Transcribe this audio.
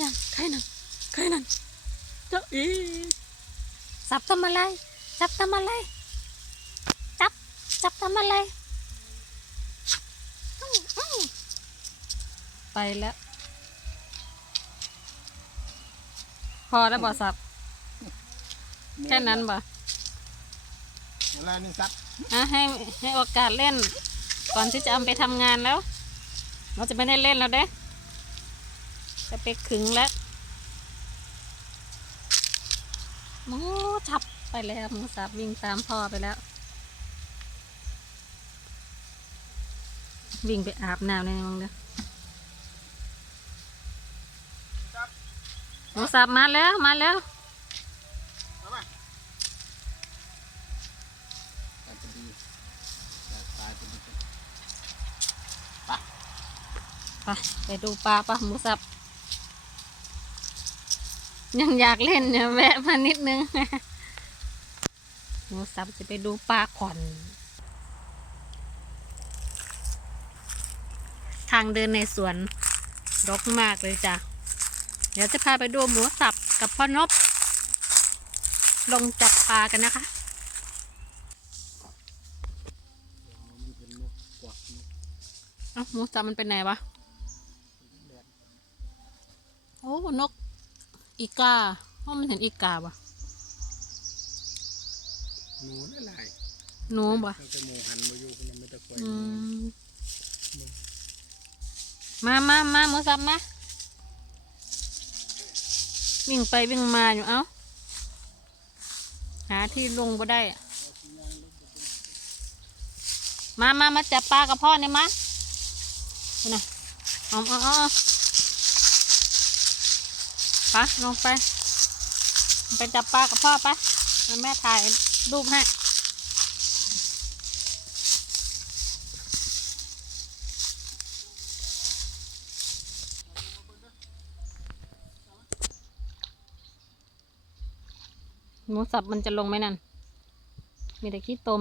ยังใครนั่นใครนั่นเจ้าอีสับทำอะไรจับทำอะไรจับจับทำอะไรอื้ออื้อไปแล้ว พอแล้วบ่สับ แค่นั้นบ่เวลานี่ซับอะให้ให้โอกาสเล่น ก่อนที่จะเอาไปทำงานแล้ว เราจะไม่ได้เล่นแล้วเด้ จะไปขึงแล้วหมูทับไปแล้วหมูสับวิ่งตามพ่อไปแล้ว วิ่งไปอาบน้ำในมังเด้อหมูสับมาแล้วมาแล้วไปไปดูปลาปะหมูสับ ยังอยากเล่นเนี่ยแวะมานิดนึงหมูสับจะไปดูปลาขอนทางเดินในสวนรกมากเลยจ้ะ เดี๋ยวจะพาไปดูหมูสับกับพ่อนบ ลงจับปลากันนะคะเอ้าหมูสับมันเป็นไหนวะ โอ้ นก อีกาเพราะมันเห็นอีกาวะหนูนั่นแหละหนูบ่ตั้งแต่หมูหันมาอยู่คนนั้นไม่ตะควยอืมมามามาหมูสับมาวิ่งไปวิ่งมาอยู่เอ้า หาที่ลงก็ได้อะมามามาจับปลากับพ่อเนี่ยมาเอานะเอาเอาเอา ไปลงไป ไปจับปลากับพ่อไปแล้วแม่ถ่ายรูปให้หมูสับมันจะลงไหมนั่น มีแต่ขี้ตม